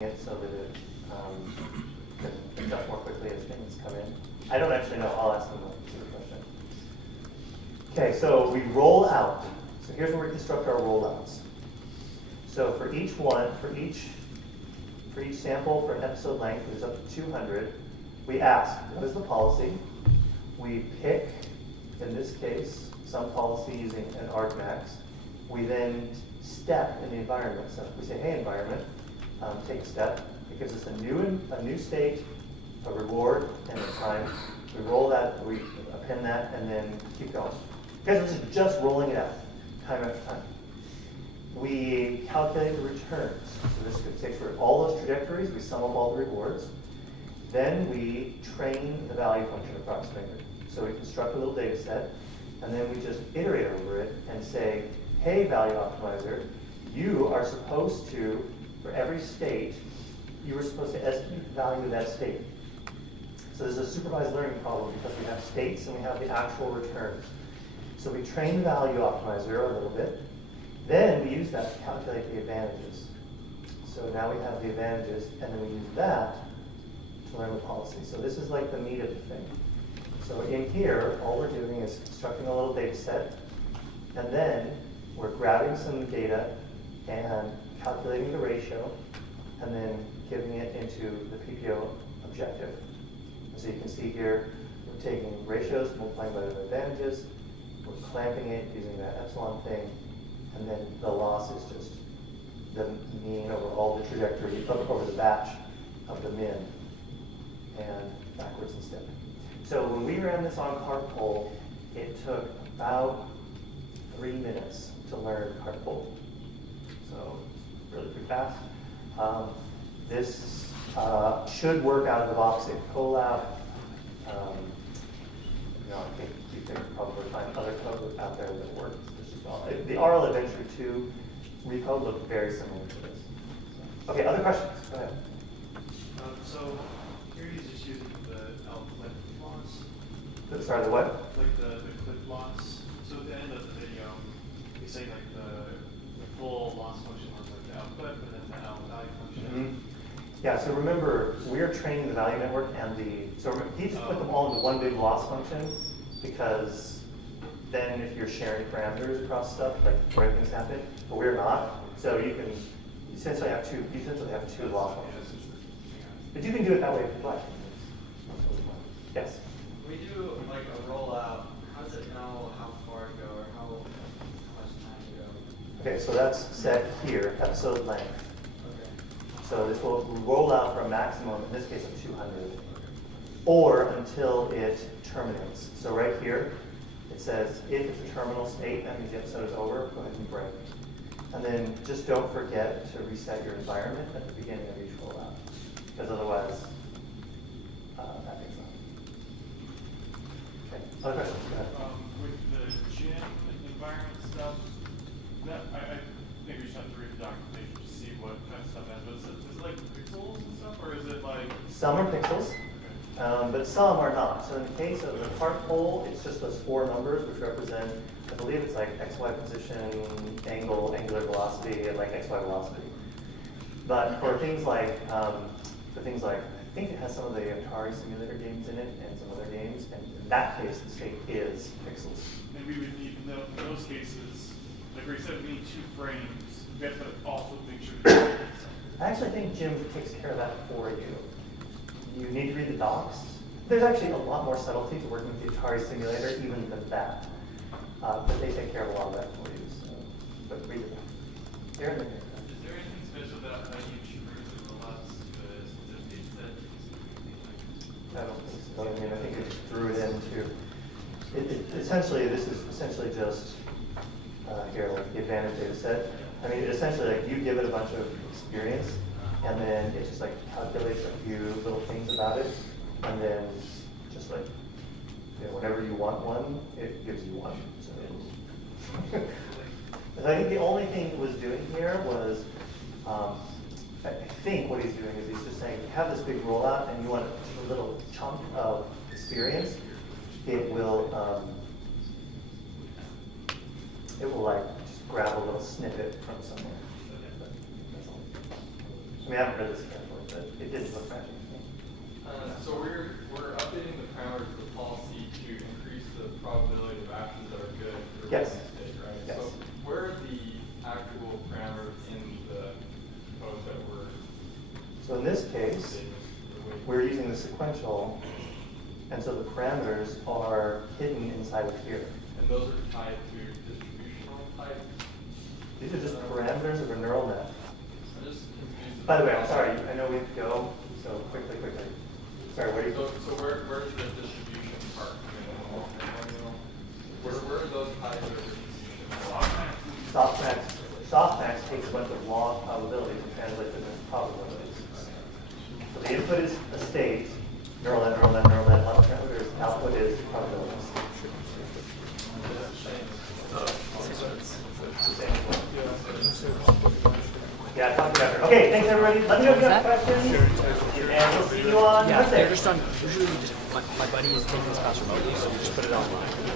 it so that it can adjust more quickly as things come in? I don't actually know. I'll ask them the question. Okay, so we roll out. So here's where we construct our rollouts. So for each one, for each sample for an episode length, which is up to 200, we ask, what is the policy? We pick, in this case, some policy using an argmax. We then step in the environment. So if we say, hey, environment, take a step. It gives us a new state, a reward, and a time. We roll that, we append that, and then keep going. Because this is just rolling it out, time after time. We calculate the returns. So this takes for all those trajectories, we sum up all the rewards. Then we train the value function approximator. So we construct a little data set, and then we just iterate over it and say, hey, value optimizer, you are supposed to, for every state, you were supposed to estimate the value of that state. So this is a supervised learning problem because we have states and we have the actual returns. So we train the value optimizer a little bit. Then we use that to calculate the advantages. So now we have the advantages, and then we use that to learn the policy. So this is like the meat of the thing. So in here, all we're doing is constructing a little data set, and then we're grabbing some data and calculating the ratio, and then giving it into the PPO objective. So you can see here, we're taking ratios, multiplying by the advantages, we're clamping it using that epsilon thing, and then the loss is just the mean over all the trajectory, over the batch of the min, and backwards and stepping. So when we ran this on cartpole, it took about 3 minutes to learn cartpole. So really pretty fast. This should work out of the box in Colab. I think you can probably find other code out there that works just as well. The RL Adventure 2 repo looked very similar to this. Okay, other questions? Go ahead. So here he's just using the output loss. Sorry, the what? Like the clip loss. So at the end of the video, he's saying like the full loss function was like the output, but then the value function. Mm-hmm. Yeah, so remember, we're training the value network and so remember, he just put them all into one big loss function because then if you're sharing parameters across stuff, like where things happen, but we're not. So you can essentially have two loss functions. But you can do it that way if you'd like. Yes? We do like a rollout. How does it know how far to go or how much time to go? Okay, so that's set here, episode length. Okay. So this will roll out for a maximum, in this case of 200, or until it terminates. So right here, it says if it's a terminal state, that means the episode is over, go ahead and break. And then just don't forget to reset your environment at the beginning of each rollout, because otherwise, that makes sense. Okay, other questions? Go ahead. With the gym environment stuff, that I maybe you should have to read the documentation to see what kind of stuff that is. But is it like pixels and stuff, or is it like? Some are pixels, but some are not. So in the case of the part pole, it's just those 4 numbers which represent, I believe it's like XY position, angle, angular velocity, and like XY velocity. But for things like, I think it has some of the Atari simulator games in it and some other games, and in that case, the state is pixels. And we would need, in those cases, like we said, we need 2 frames. We have to also make sure. I actually think Jim takes care of that for you. You need to read the docs. There's actually a lot more subtlety to working with the Atari simulator even than that. But they take care of a lot of that for you. So, but read the docs. Aaron? Is there anything special about how you choose the rollouts to data set? I don't think so. I mean, I think it just threw it into, essentially, this is essentially just, here, like the advantage data set. I mean, essentially, like you give it a bunch of experience, and then it just like calculates a few little things about it, and then just like, whenever you want one, it gives you one. So, I think the only thing it was doing here was, I think what he's doing is he's just saying, you have this big rollout and you want a little chunk of experience, it will like just grab a little snippet from somewhere. That's all. I mean, I haven't read this carefully, but it didn't look magic to me. So we're updating the parameters of the policy to increase the probability of actions that are good for Yes. the state, right? Yes. So where are the actual parameters in the code that we're So in this case, updating the way? we're using the sequential, and so the parameters are hidden inside of here. And those are tied to distributional type. These are just parameters of a neural net. I'm just confused. By the way, about- I'm sorry, I know we have to go, so quickly. Sorry, where do you? So where's the distribution part? Where are those tied to the distribution? Softmax takes a bunch of log probabilities and translates them into probabilities. So the input is a state, neural net, on the parameters, output is probabilities. Yeah, copy after. Okay, thanks everybody. Let me know if you have questions. And we'll see you on Yeah, Wednesday. they're just on, usually we just, my buddy is taking this class remotely, so we just put it online.